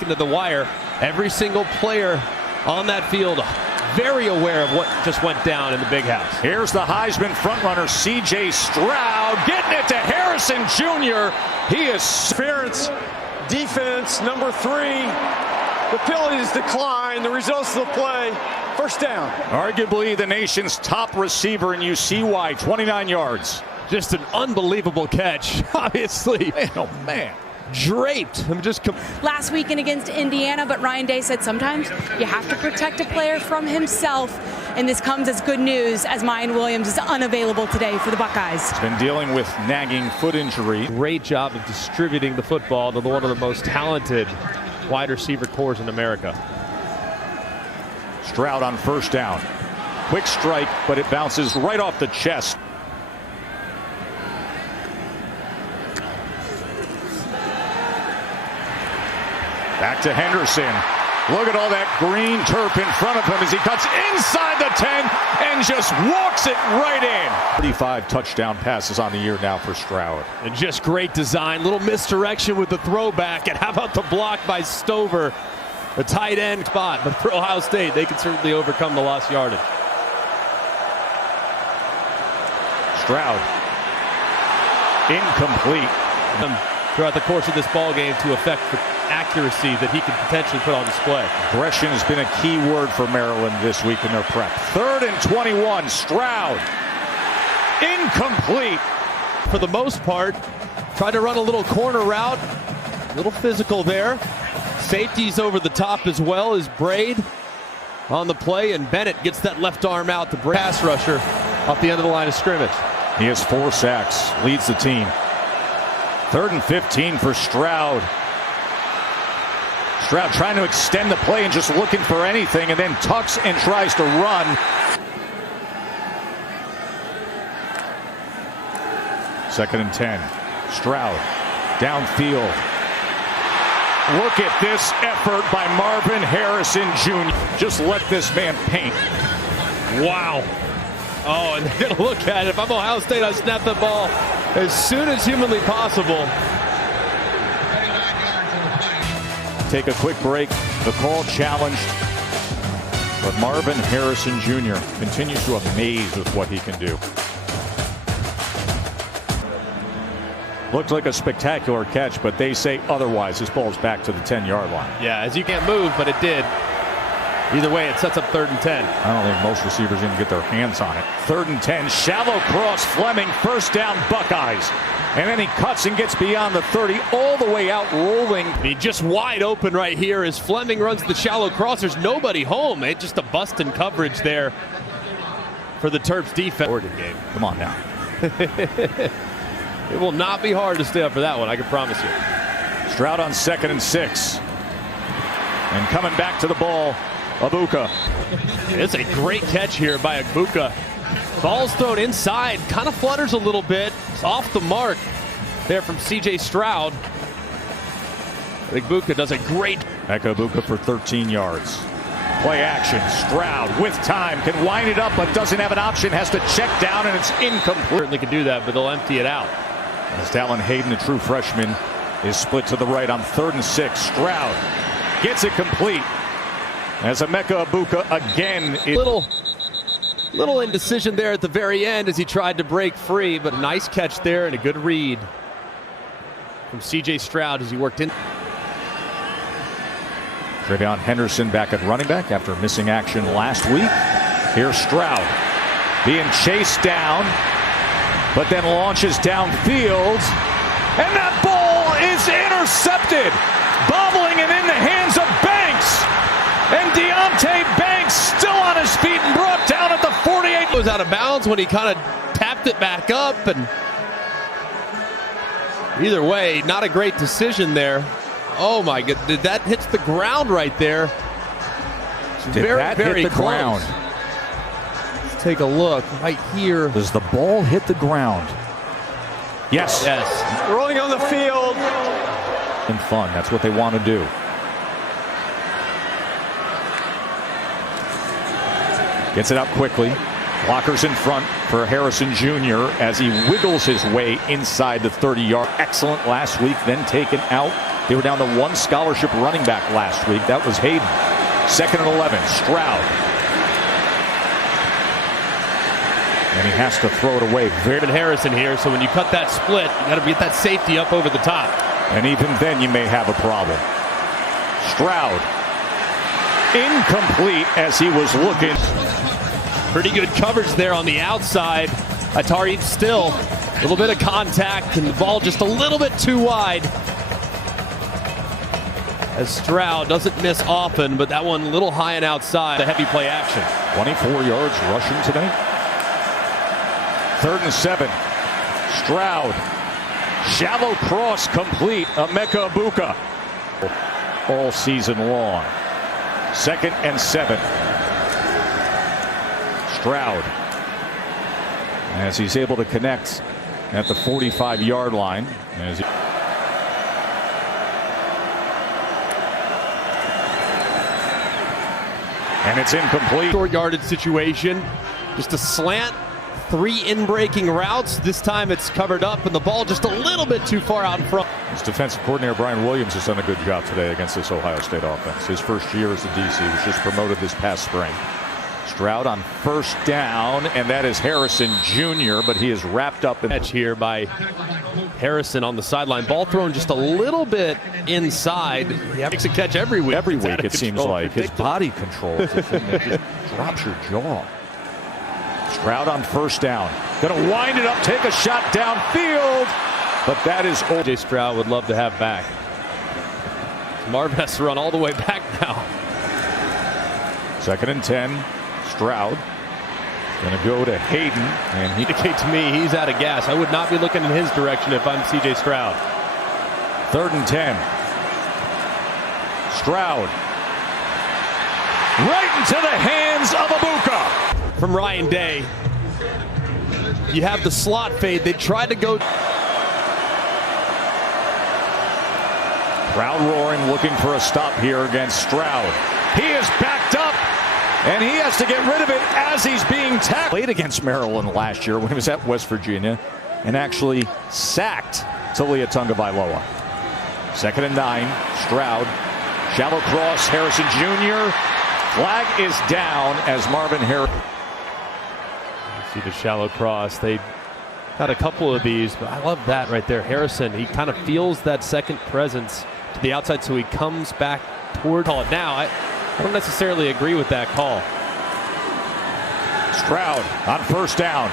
Into the wire. Every single player on that field very aware of what just went down in the big house. Here's the Heisman frontrunner CJ Stroud getting it to Harrison Jr. He is interference. Defense number 3. The penalties decline. The results of the play. First down. Arguably the nation's top receiver, and you see why. 29 yards. Just an unbelievable catch. Obviously. Oh man. Draped. Last weekend against Indiana, but Ryan Day said sometimes you have to protect a player from himself, and this comes as good news as Mayan Williams is unavailable today for the Buckeyes. He's been dealing with nagging foot injury. Great job of distributing the football to one of the most talented wide receiver cores in America. Stroud on first down. Quick strike, but it bounces right off the chest. Back to Henderson. Look at all that green turf in front of him as he cuts inside the 10 and just walks it right in. 35 touchdown passes on the year now for Stroud. And just great design. Little misdirection with the throwback. And how about the block by Stover? The tight end spot. But for Ohio State, they can certainly overcome the lost yardage. Stroud. Incomplete. Throughout the course of this ball game to affect the accuracy that he can potentially put on display. Aggression has been a key word for Maryland this week in their prep. 3rd and 21. Stroud. Incomplete. For the most part, tried to run a little corner route. A little physical there. Safety's over the top as well as Braid on the play, and Bennett gets that left arm out to pass rusher off the end of the line of scrimmage. He has 4 sacks, leads the team. 3rd and 15 for Stroud. Stroud trying to extend the play and just looking for anything, and then tucks and tries to run. Second and 10. Stroud downfield. Look at this effort by Marvin Harrison Jr. Just let this man paint. Wow. Oh, and look at it. If I'm Ohio State, I snap the ball as soon as humanly possible. Take a quick break. The call challenged. But Marvin Harrison Jr. continues to amaze with what he can do. Looked like a spectacular catch, but they say otherwise. This ball's back to the 10-yard line. Yeah, as you can't move, but it did. Either way, it sets up 3rd and 10. I don't think most receivers even get their hands on it. 3rd and 10, shallow cross, Fleming, first down, Buckeyes. And then he cuts and gets beyond the 30, all the way out, rolling. Just wide open right here as Fleming runs the shallow cross. There's nobody home. It's just a bust in coverage there for the Terps defense. Oregon game. Come on now. It will not be hard to stay up for that one, I can promise you. Stroud on 2nd and 6. And coming back to the ball, Abuka. It's a great catch here by Abuka. Ball's thrown inside, kind of flutters a little bit. It's off the mark there from CJ Stroud. Abuka does a great. Abuka for 13 yards. Play action. Stroud with time can wind it up, but doesn't have an option. Has to check down, and it's incomplete. Certainly can do that, but they'll empty it out. As Dallin Hayden, a true freshman, is split to the right on 3rd and 6. Stroud gets it complete. As Emeka Abuka again. Little indecision there at the very end as he tried to break free, but a nice catch there and a good read from CJ Stroud as he worked in. Travion Henderson back at running back after missing action last week. Here's Stroud being chased down, but then launches downfield. And that ball is intercepted. Bobbling and in the hands of Banks. And Deontay Banks still on his feet and brought down at the 48. It was out of bounds when he kind of tapped it back up. And either way, not a great decision there. Oh my God, did that hit the ground right there? Did that hit the ground? Let's take a look right here. Does the ball hit the ground? Yes. Yes. Rolling on the field. And fun. That's what they want to do. Gets it up quickly. Blockers in front for Harrison Jr. as he wiggles his way inside the 30-yard. Excellent last week, then taken out They were down to one scholarship running back last week. That was Hayden. 2nd and 11, Stroud. And he has to throw it away. Harrison here, so when you cut that split, you got to get that safety up over the top. And even then, you may have a problem. Stroud. Incomplete as he was looking. Pretty good coverage there on the outside. Atari still a little bit of contact and the ball just a little bit too wide. As Stroud doesn't miss often, but that one a little high and outside. The heavy play action. 24 yards rushing today. 3rd and 7. Stroud. Shallow cross complete. Emeka Egbuka. All season long. 2nd and 7. Stroud. As he's able to connect at the 45-yard line. And it's incomplete. Short yardage situation. Just a slant. 3 in-breaking routes. This time it's covered up and the ball just a little bit too far out in front. His defensive coordinator Brian Williams has done a good job today against this Ohio State offense. His first year as a DC. He was just promoted this past spring. Stroud on 1st down, and that is Harrison Jr., but he is wrapped up in catch here by Harrison on the sideline. Ball thrown just a little bit inside. He makes a catch every week. Every week, it seems like. His body control is the thing that just drops your jaw. Stroud on 1st down. Going to wind it up, take a shot downfield, but that is old. CJ Stroud would love to have back. Marvin has to run all the way back now. 2nd and 10. Stroud going to go to Hayden, and he indicates to me he's out of gas. I would not be looking in his direction if I'm CJ Stroud. 3rd and 10. Stroud right into the hands of Egbuka. From Ryan Day. You have the slot fade. They tried to go. Crowd roaring, looking for a stop here against Stroud. He is backed up, and he has to get rid of it as he's being tackled. Played against Maryland last year when he was at West Virginia and actually sacked Talia Tungavailoa. 2nd and 9, Stroud. Shallow cross, Harrison Jr. Flag is down as Marvin Harrison. See the shallow cross. They got a couple of these, but I love that right there. Harrison, he kind of feels that second presence to the outside, so he comes back toward call it now. I don't necessarily agree with that call. Stroud on 1st down.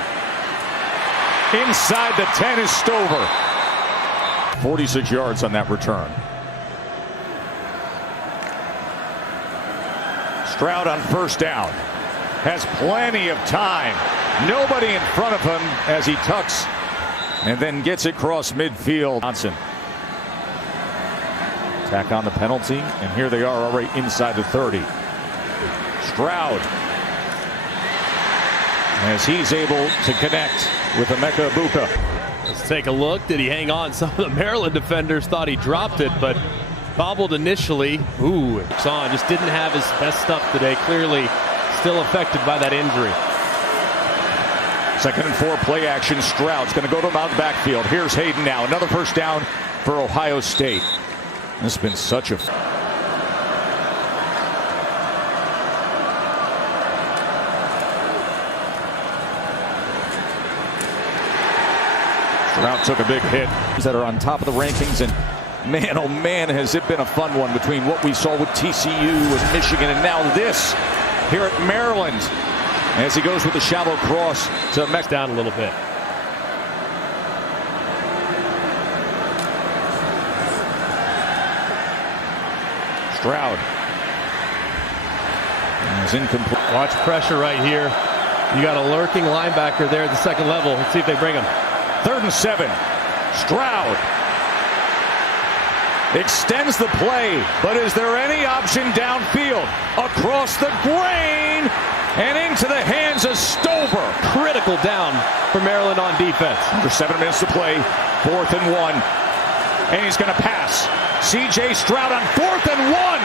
Inside the 10 is Stover. 46 yards on that return. Stroud on 1st down. Has plenty of time. Nobody in front of him as he tucks and then gets it across midfield. Johnson. Tack on the penalty, and here they are already inside the 30. Stroud, as he's able to connect with Emeka Egbuka. Let's take a look. Did he hang on? Some of the Maryland defenders thought he dropped it, but bobbled initially. Ooh, it's on. Just didn't have his best stuff today. Clearly still affected by that injury. 2nd and 4, play action. Stroud's going to go to him out backfield. Here's Hayden now. Another 1st down for Ohio State. This has been such a... Stroud took a big hit. That are on top of the rankings, and man, oh man, has it been a fun one between what we saw with TCU and Michigan and now this here at Maryland. As he goes with the shallow cross to Mex down a little bit. Stroud is incomplete. Watch pressure right here. You got a lurking linebacker there at the 2nd level. Let's see if they bring him. 3rd and 7. Stroud extends the play, but is there any option downfield? Across the grain and into the hands of Stover. Critical down for Maryland on defense. Under 7 minutes to play. 4th and 1. And he's going to pass. CJ Stroud on 4th and 1.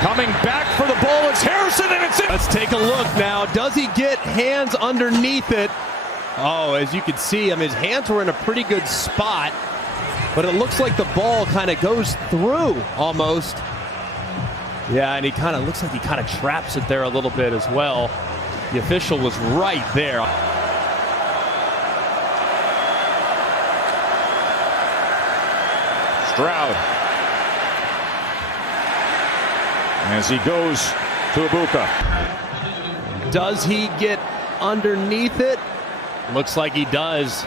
Coming back for the ball is Harrison, and it's in. Let's take a look now. Does he get hands underneath it? Oh, as you can see, I mean, his hands were in a pretty good spot. but it looks like the ball kind of goes through almost. Yeah, and he kind of looks like he kind of traps it there a little bit as well. The official was right there. Stroud. As he goes to Ibuka. Does he get underneath it? Looks like he does.